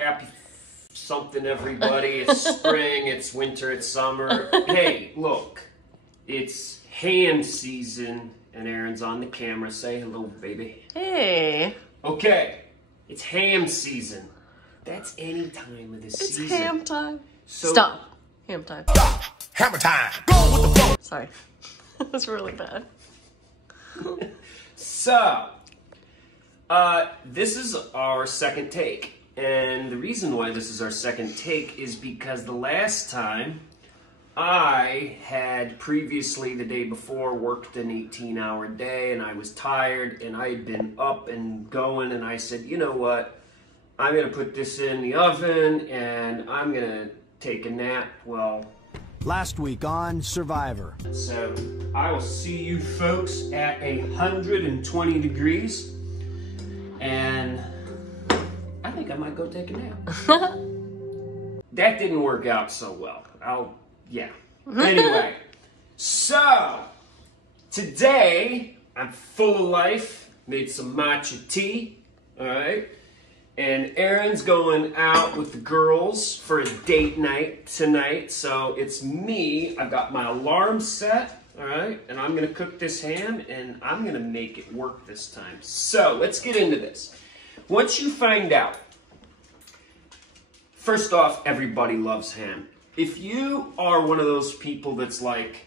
Happy something, everybody. It's spring, it's winter, it's summer. Hey, look, it's ham season, and Erin's on the camera. Say hello, baby. Hey. Okay, it's ham season. That's any time of the season. It's ham time. So, stop. Ham time. Stop. Hammer time. Go with the flow. Sorry. That was really bad. So, this is our second take. And the reason why this is our second take is because the last time I had previously, the day before, worked an 18-hour day, and I was tired, and I had been up and going, and I said, you know what, I'm going to put this in the oven, and I'm going to take a nap. Well, last week on Survivor. So I will see you folks at 120 degrees, and I think I might go take a nap. That didn't work out so well. Anyway, so today I'm full of life. Made some matcha tea, all right? And Erin's going out with the girls for a date night tonight. So it's me. I've got my alarm set, all right? And I'm going to cook this ham, and I'm going to make it work this time. So let's get into this. Once you find out, first off, everybody loves ham. If you are one of those people that's like,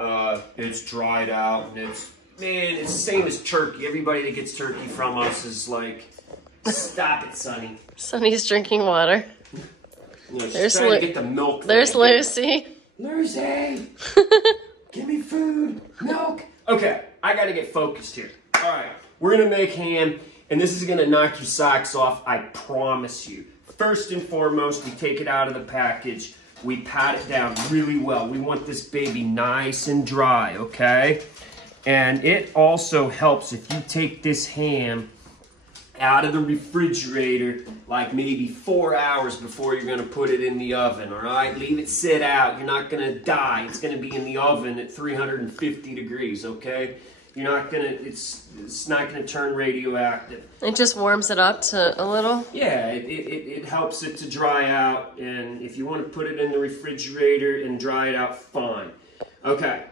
it's dried out, and it's the same as turkey. Everybody that gets turkey from us is like, stop it, Sonny. Sonny's drinking water. There's trying to get the milk. There's Lucy. Lucy, give me food, milk. Okay, I got to get focused here. All right, we're going to make ham, and this is going to knock your socks off, I promise you. First and foremost, we take it out of the package. We pat it down really well. We want this baby nice and dry, okay? And it also helps if you take this ham out of the refrigerator like maybe 4 hours before you're going to put it in the oven, all right? Leave it sit out. You're not going to die. It's going to be in the oven at 350 degrees, okay? You're not going to, it's not going to turn radioactive. It just warms it up to a little? Yeah, it helps it to dry out, and if you want to put it in the refrigerator and dry it out, fine. Okay,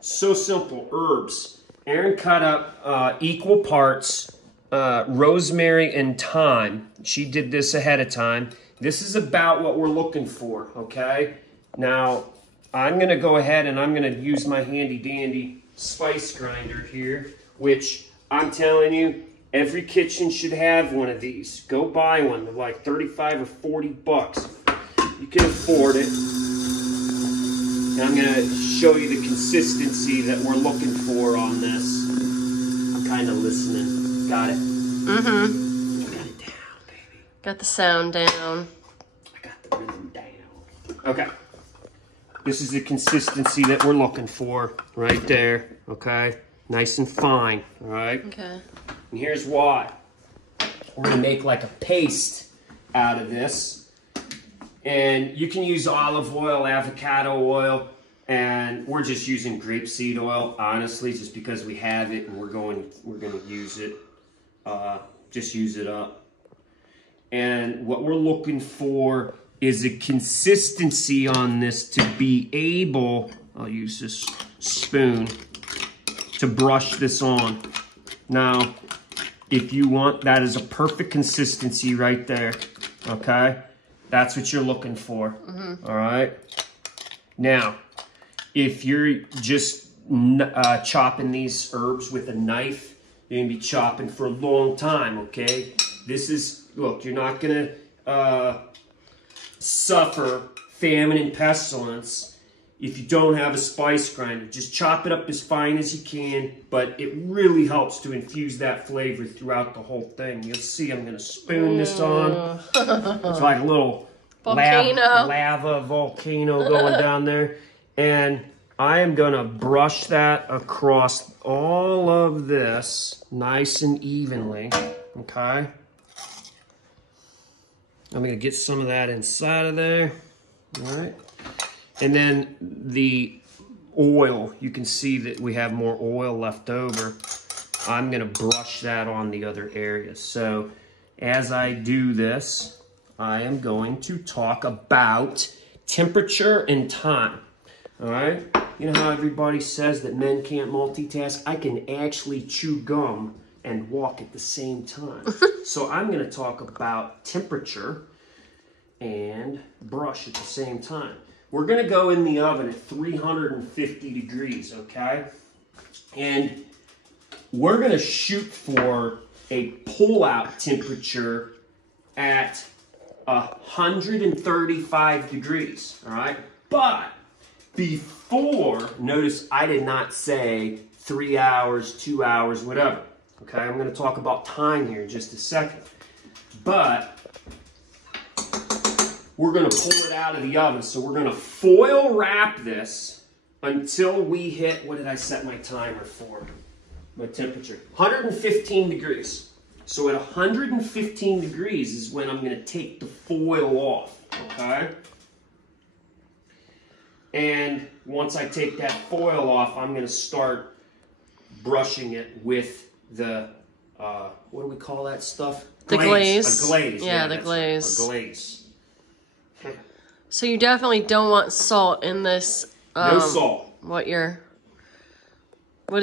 so simple. Herbs. Erin cut up equal parts rosemary and thyme. She did this ahead of time. This is about what we're looking for, okay? Now, I'm going to go ahead and I'm going to use my handy-dandy spice grinder here, which I'm telling you, every kitchen should have one of these. Go buy one. They're like 35 or 40 bucks. You can afford it. And I'm going to show you the consistency that we're looking for on this. I'm kind of listening. Got it? Mm-hmm. Got it down, baby. Got the sound down. I got the rhythm down. Okay. This is the consistency that we're looking for right there, okay? Nice and fine, all right? Okay. And here's why. We're gonna make like a paste out of this. And you can use olive oil, avocado oil, and we're just using grapeseed oil, honestly, just because we have it and we're gonna use it. Just use it up. And what we're looking for is a consistency on this to be able, I'll use this spoon, to brush this on. Now, if you want, that is a perfect consistency right there, okay? That's what you're looking for, all right? Now, if you're just chopping these herbs with a knife, you're gonna be chopping for a long time, okay? This is, look, you're not gonna suffer famine and pestilence if you don't have a spice grinder. Just chop it up as fine as you can, but it really helps to infuse that flavor throughout the whole thing. You'll see I'm going to spoon this on. It's like a little lava volcano going down there. And I am going to brush that across all of this nice and evenly, okay? I'm going to get some of that inside of there, all right? And then the oil, you can see that we have more oil left over. I'm going to brush that on the other areas. So as I do this, I am going to talk about temperature and time. All right? You know how everybody says that men can't multitask? I can actually chew gum and walk at the same time. So I'm going to talk about temperature and brush at the same time. We're going to go in the oven at 350 degrees, okay? And we're going to shoot for a pull-out temperature at 135 degrees, all right? But before, notice I did not say 3 hours, 2 hours, whatever, okay? I'm going to talk about time here in just a second. But we're going to pull it out of the oven. So we're going to foil wrap this until we hit, what did I set my timer for? My temperature, 115 degrees. So at 115 degrees is when I'm going to take the foil off, okay? And once I take that foil off, I'm going to start brushing it with the, what do we call that stuff? The glaze. A glaze. Yeah, the glaze. Right. A glaze. So you definitely don't want salt in this. No salt. What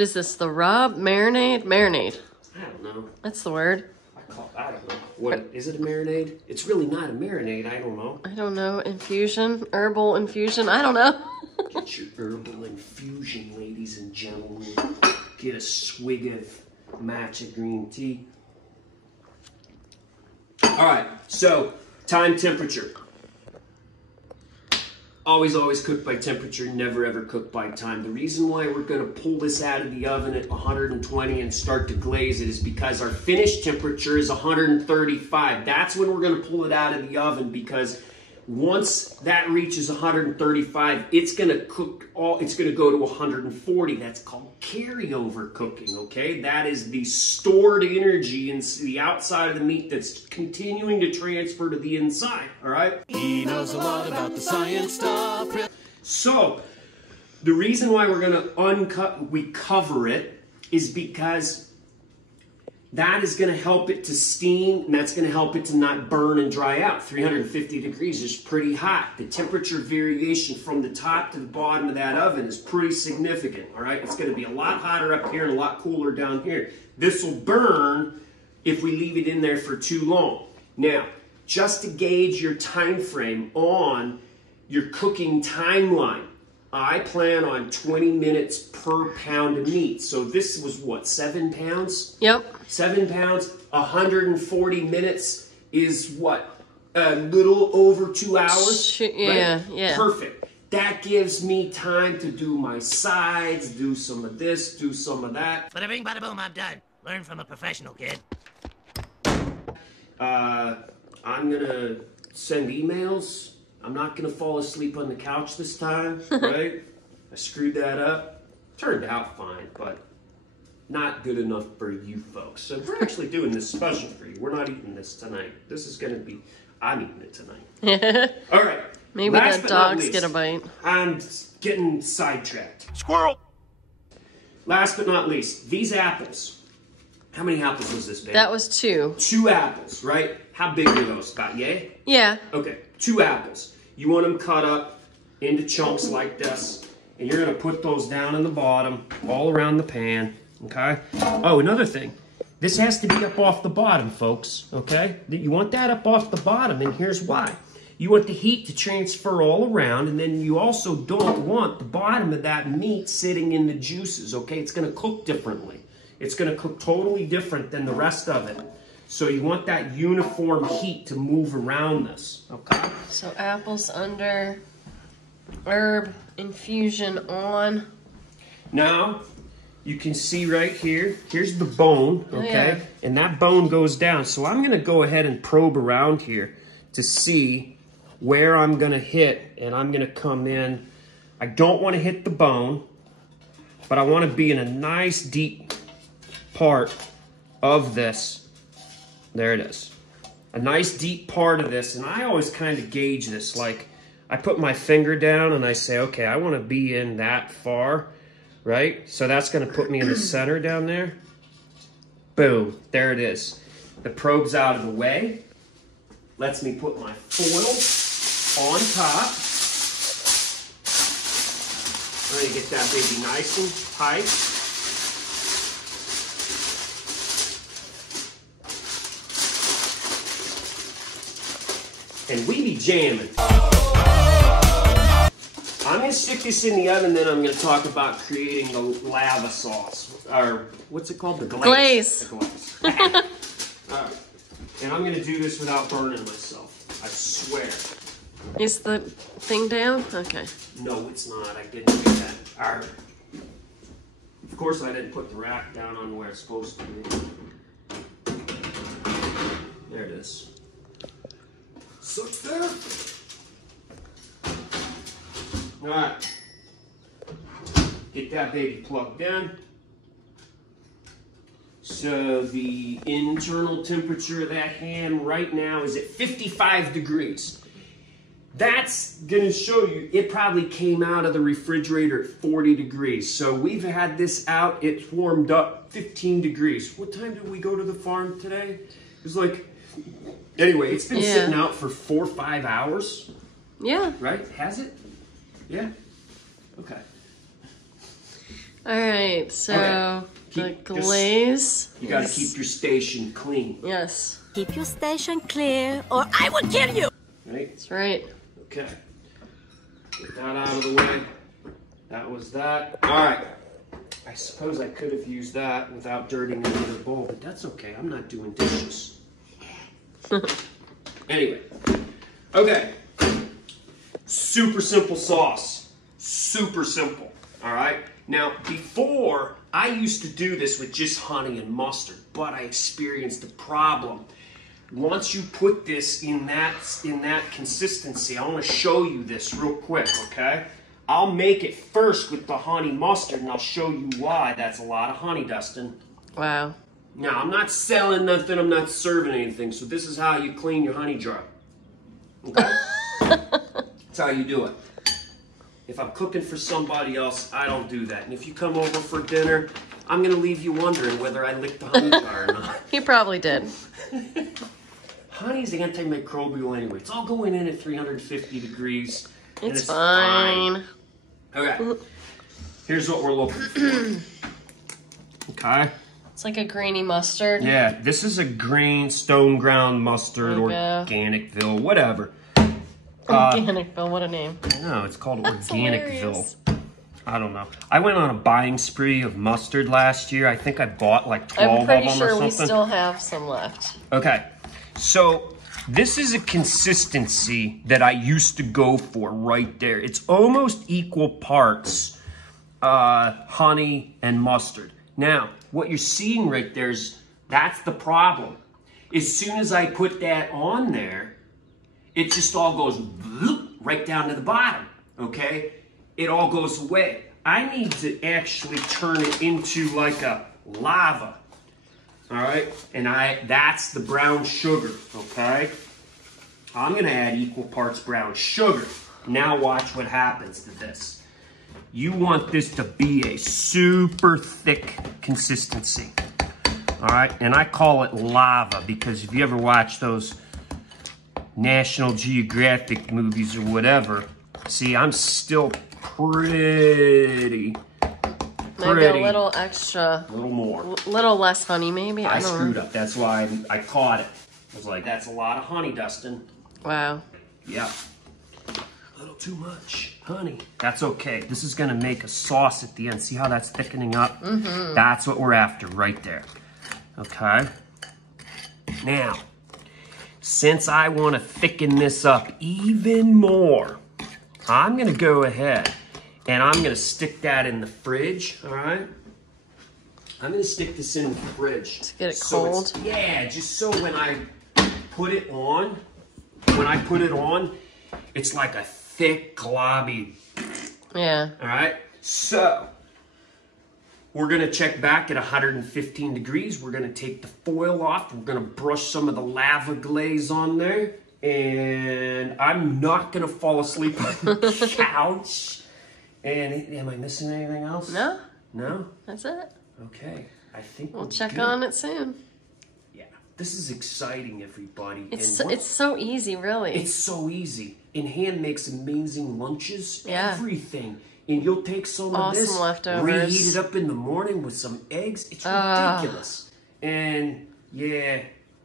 is this? The rub? Marinade? Marinade. I don't know. That's the word. I don't know. What is it? A marinade? It's really not a marinade. I don't know. I don't know. Infusion? Herbal infusion? I don't know. Get your herbal infusion, ladies and gentlemen. Get a swig of matcha green tea. All right. So time, temperature. Always cook by temperature, never ever cook by time. The reason why we're going to pull this out of the oven at 120 and start to glaze it is because our finished temperature is 135. That's when we're going to pull it out of the oven, because once that reaches 135, it's going to cook it's going to go to 140. That's called carryover cooking, okay? That is the stored energy in the outside of the meat that's continuing to transfer to the inside, all right? He knows a lot about the science stuff. So, the reason why we're going to we cover it is because that is going to help it to steam, and that's going to help it to not burn and dry out. 350 degrees is pretty hot. The temperature variation from the top to the bottom of that oven is pretty significant, all right? It's going to be a lot hotter up here and a lot cooler down here. This will burn if we leave it in there for too long. Now, just to gauge your time frame on your cooking timeline, I plan on 20 minutes per pound of meat. So this was what, 7 pounds? Yep. 7 pounds, 140 minutes is what? A little over 2 hours? Yeah, right? yeah. Perfect. That gives me time to do my sides, do some of this, do some of that. Bada bing, bada boom, I'm done. Learn from a professional, kid. I'm gonna send emails. I'm not gonna fall asleep on the couch this time, right? I screwed that up. Turned out fine, but not good enough for you folks. So we're actually doing this special for you. We're not eating this tonight. This is gonna be, I'm eating it tonight. All right. Maybe Last the but not dogs least, get a bite. I'm getting sidetracked. Squirrel. Last but not least, these apples. How many apples was this, babe? That was 2. 2 apples, right? How big are those? About yay? Yeah. Okay, 2 apples. You want them cut up into chunks like this, and you're gonna put those down in the bottom, all around the pan, okay? Oh, another thing. This has to be up off the bottom, folks, okay? You want that up off the bottom, and here's why. You want the heat to transfer all around, and then you also don't want the bottom of that meat sitting in the juices, okay? It's gonna cook differently. It's gonna cook totally different than the rest of it. So you want that uniform heat to move around this, okay? So apples under, herb infusion on. Now, you can see right here, here's the bone, okay? Yeah. And that bone goes down. So I'm gonna go ahead and probe around here to see where I'm gonna hit, and I'm gonna come in. I don't wanna hit the bone, but I wanna be in a nice deep part of this. There it is. A nice deep part of this, and I always kind of gauge this. Like, I put my finger down and I say, okay, I want to be in that far, right? So that's going to put me in the center down there. Boom, there it is. The probe's out of the way. lets me put my foil on top. I'm gonna get that baby nice and tight. And we be jamming. I'm gonna stick this in the oven, then I'm gonna talk about creating the lava sauce. Or, what's it called? The glaze. The glaze. All right. And I'm gonna do this without burning myself. I swear. Is the thing down? Okay. No, it's not. I didn't do that. All right. Of course, I didn't put the rack down on where it's supposed to be. There it is. Sucks there. All right. Get that baby plugged in. So the internal temperature of that ham right now is at 55 degrees. That's gonna show you, it probably came out of the refrigerator at 40 degrees. So we've had this out, it's warmed up 15 degrees. What time did we go to the farm today? It was like, anyway, it's been sitting out for 4 or 5 hours. Yeah. Right? Has it? Yeah. Okay. All right, so the glaze. You gotta keep your station clean. Yes. Keep your station clear or I will kill you. Right? That's right. Okay. Get that out of the way. That was that. All right. I suppose I could have used that without dirtying another bowl, but that's okay. I'm not doing dishes. Anyway. Okay. Super simple sauce. Super simple. All right. Now, before, I used to do this with just honey and mustard, but I experienced a problem. Once you put this in that consistency, I want to show you this real quick, okay? I'll make it first with the honey mustard, and I'll show you why that's a lot of honey, Dustin. Wow. Now, I'm not selling nothing, I'm not serving anything, so this is how you clean your honey jar. Okay? That's how you do it. If I'm cooking for somebody else, I don't do that. And if you come over for dinner, I'm going to leave you wondering whether I licked the honey jar or not. He probably did. Honey's antimicrobial anyway. It's all going in at 350 degrees. It's fine. Okay. Here's what we're looking for. Okay. It's like a grainy mustard. Yeah, this is a green stone ground mustard, Organicville, whatever. Organicville, what a name. No, it's called That's Organicville. hilarious. I don't know. I went on a buying spree of mustard last year. I think I bought like 12 I'm pretty of them sure or something. we still have some left. Okay, so this is a consistency that I used to go for right there. It's almost equal parts honey and mustard. Now, what you're seeing right there is that's the problem. As soon as I put that on there, it just all goes right down to the bottom, okay? It all goes away. I need to actually turn it into like a lava, all right? And that's the brown sugar, okay? I'm gonna add equal parts brown sugar. Now watch what happens to this. You want this to be a super thick consistency, all right? And I call it lava because if you ever watch those National Geographic movies or whatever, see, I'm still pretty. Maybe a little extra. A little more. Little less honey, maybe. I don't screwed know. up. That's why I caught it. I was like, that's a lot of honey, Dustin. Wow. Yeah. A little too much honey. That's okay. This is going to make a sauce at the end. See how that's thickening up? Mm-hmm. That's what we're after right there. Okay. Now, since I want to thicken this up even more, I'm going to go ahead and I'm going to stick that in the fridge, all right? I'm going to stick this in the fridge. To get it cold? Yeah, just so when I put it on, it's like a thick, globby. Yeah. All right? So, we're going to check back at 115 degrees. We're going to take the foil off. We're going to brush some of the lava glaze on there. And I'm not going to fall asleep on the couch. And am I missing anything else? No. No? That's it. Okay. I think We'll we're check good. on it soon. Yeah. This is exciting, everybody. It's so easy, really. It's so easy. And Ham makes amazing lunches, Yeah. everything. And you'll take some of Awesome this, leftovers. reheat it up in the morning with some eggs. It's ridiculous. And yeah,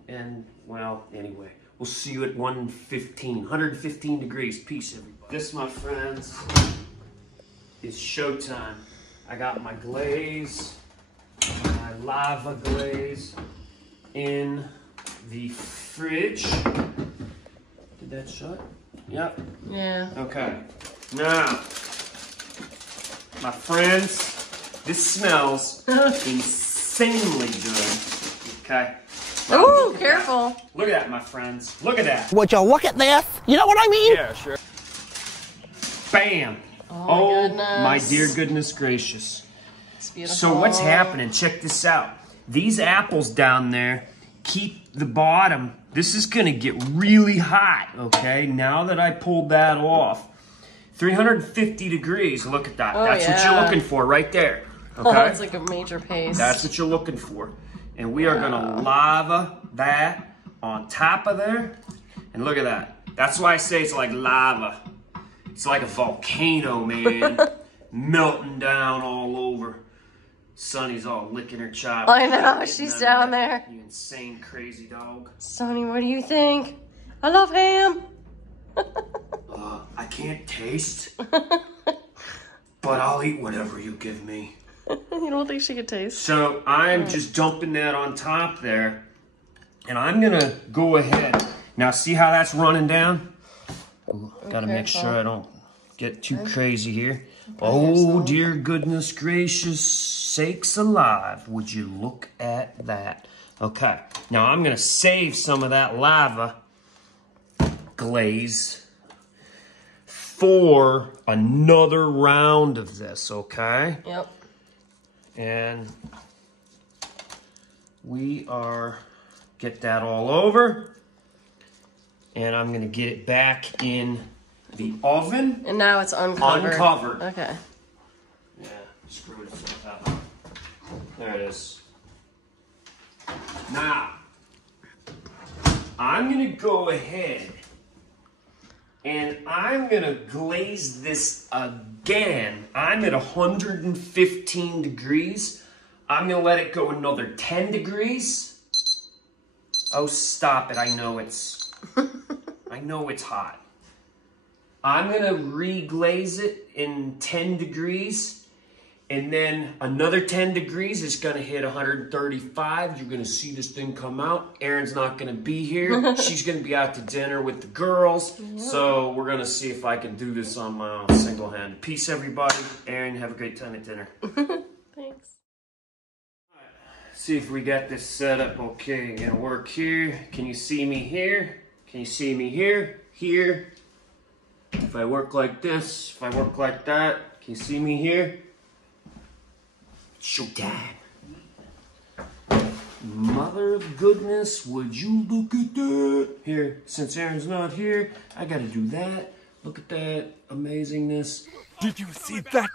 and well, anyway, we'll see you at 115 degrees. Peace, everybody. This, my friends, is showtime. I got my glaze, my lava glaze in the fridge. Did that shut? Yep. Yeah. Okay. Now, my friends, this smells insanely good. Okay. Ooh, careful. Look at that, my friends. Look at that. Would you look at this? You know what I mean? Yeah, sure. Bam. Oh, my my goodness. dear goodness gracious. It's beautiful. So what's happening? Check this out. These apples down there keep the bottom. This is going to get really hot, okay? Now that I pulled that off. 350 degrees. Look at that. Oh, That's what you're looking for right there. Okay? Oh, that's like a major paste. That's what you're looking for. And we are going to lava that on top of there. And look at that. That's why I say it's like lava. It's like a volcano, man. Melting down all over. Sonny's all licking her chops. I know, she's down there. You insane, crazy dog. Sonny, what do you think? I love ham. I can't taste, but I'll eat whatever you give me. You don't think she could taste? So I'm just dumping that on top there. And I'm going to go ahead. Now, see how that's running down? Got to make sure I don't get too crazy here. Oh, dear goodness gracious sakes alive. Would you look at that? Okay. Now, I'm going to save some of that lava glaze for another round of this, okay? Yep. And we are, get that all over. And I'm going to get it back in the oven. And now it's uncovered. Uncovered. Okay. Yeah, screw it up. There it is. Now, I'm going to go ahead and I'm going to glaze this again. I'm at 115 degrees. I'm going to let it go another 10 degrees. Oh, stop it. I know it's hot. I'm going to reglaze it in 10 degrees. And then another 10 degrees is going to hit 135. You're going to see this thing come out. Erin's not going to be here. She's going to be out to dinner with the girls. Yeah. So we're going to see if I can do this on my own single hand. Peace, everybody. Erin, have a great time at dinner. Thanks. See if we got this set up okay. Gonna work here. Can you see me here? Can you see me here? Here. If I work like this, if I work like that, can you see me here? Showtime. Mother of goodness, would you look at that? Here, since Erin's not here, I gotta do that. Look at that amazingness. Did you see that?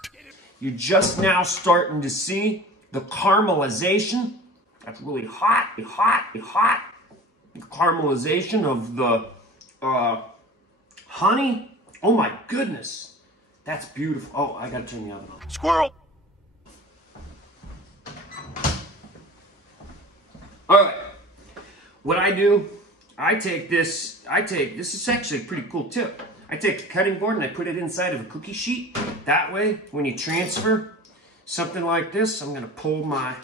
You're just now starting to see the caramelization. That's really hot, hot. The caramelization of the honey. Oh my goodness. That's beautiful. Oh, I gotta turn the oven on. Squirrel! All right, what I do, this is actually a pretty cool tip. I take a cutting board and I put it inside of a cookie sheet. That way, when you transfer something like this, I'm gonna pull my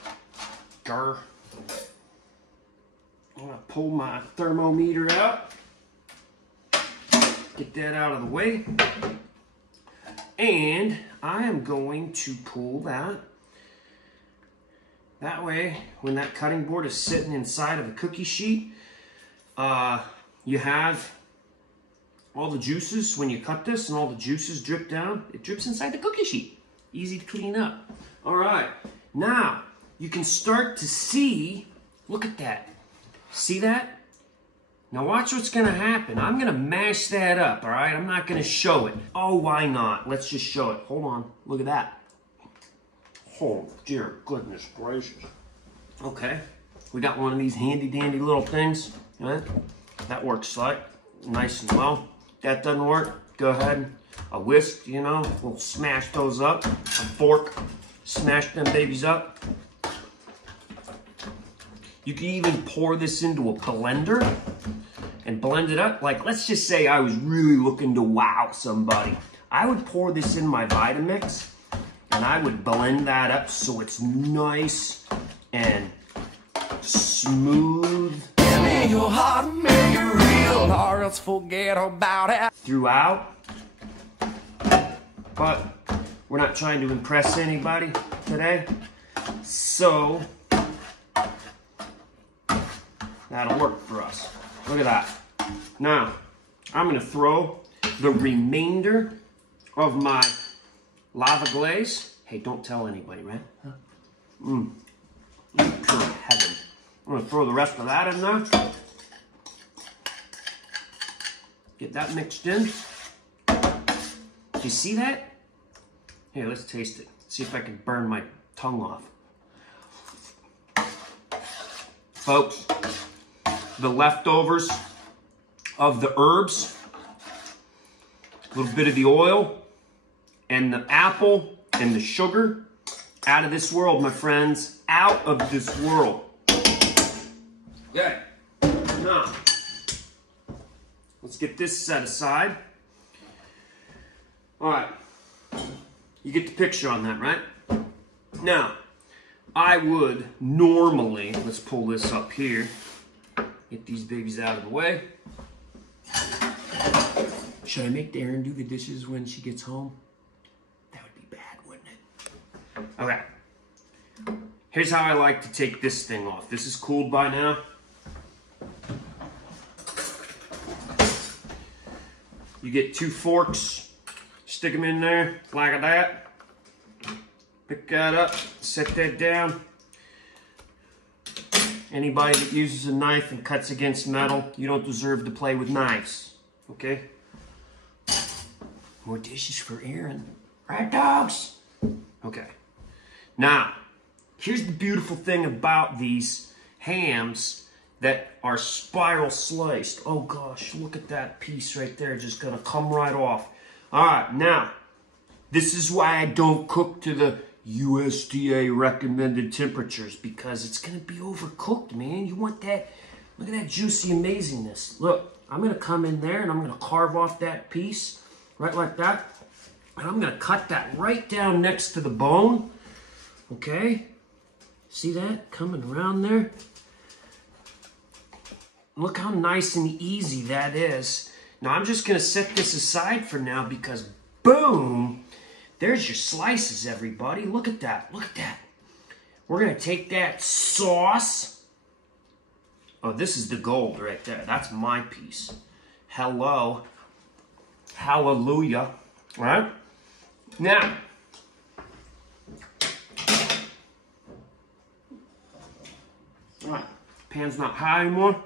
thermometer out. Get that out of the way. And I am going to pull that. That way, when that cutting board is sitting inside of a cookie sheet, you have all the juices when you cut this, and all the juices drip down. It drips inside the cookie sheet. Easy to clean up. All right, now you can start to see, look at that. See that? Now watch what's gonna happen. I'm gonna mash that up, all right? I'm not gonna show it. Oh, why not? Let's just show it. Hold on, look at that. Oh, dear goodness gracious. Okay, we got one of these handy dandy little things, right? That works like nice and well. That doesn't work, go ahead, a whisk, you know, we'll smash those up. A fork, smash them babies up. You can even pour this into a blender and blend it up. Like, let's just say I was really looking to wow somebody. I would pour this in my Vitamix and I would blend that up so it's nice and smooth. Give me your heart, make it real, or else forget about it. Throughout. But we're not trying to impress anybody today. So that'll work for us. Look at that. Now, I'm gonna throw the remainder of my lava glaze. Hey, don't tell anybody, right? Huh? Pure heaven. I'm gonna throw the rest of that in there. Get that mixed in. Do you see that? Here, let's taste it. See if I can burn my tongue off. Folks, the leftovers of the herbs, a little bit of the oil, and the apple, and the sugar, out of this world, my friends, out of this world. Okay, now, let's get this set aside. All right, you get the picture on that, right? Now, I would normally, let's pull this up here, get these babies out of the way. Should I make Erin do the dishes when she gets home? That would be bad, wouldn't it? Okay. Here's how I like to take this thing off. This is cooled by now. You get 2 forks, stick them in there like that. Pick that up, set that down. Anybody that uses a knife and cuts against metal, you don't deserve to play with knives, okay? More dishes for Erin. Right, dogs? Okay. Now, here's the beautiful thing about these hams that are spiral sliced. Oh gosh, look at that piece right there, just gonna come right off. All right, now, this is why I don't cook to the USDA recommended temperatures, because it's gonna be overcooked, man. You want that, look at that juicy amazingness. Look, I'm gonna come in there and I'm gonna carve off that piece, right like that. And I'm gonna cut that right down next to the bone, okay? See that, coming around there? Look how nice and easy that is. Now I'm just gonna set this aside for now because boom, there's your slices, everybody. Look at that, look at that. We're gonna take that sauce. Oh, this is the gold right there. That's my piece. Hello, hallelujah, all right? Now, all right, pan's not high anymore.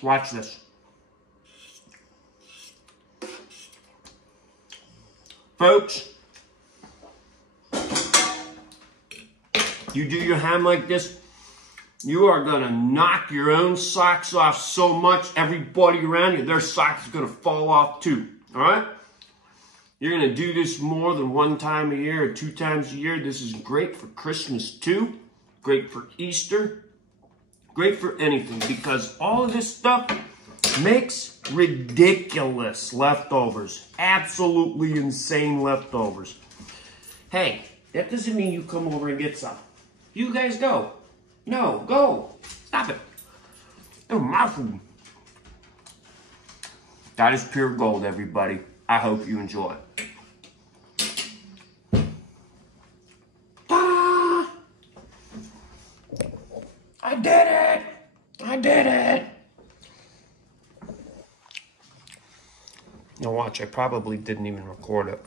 Watch this. Folks, you do your ham like this, you are gonna knock your own socks off so much, everybody around you, their socks are gonna fall off too, all right? You're gonna do this more than 1 time a year or 2 times a year. This is great for Christmas too, great for Easter, great for anything, because all of this stuff makes ridiculous leftovers. Absolutely insane leftovers. Hey, that doesn't mean you come over and get some. You guys go. No, go. Stop it. Oh, my food. That is pure gold, everybody. I hope you enjoy it. Ah! I did it! I did it! Now watch, I probably didn't even record it.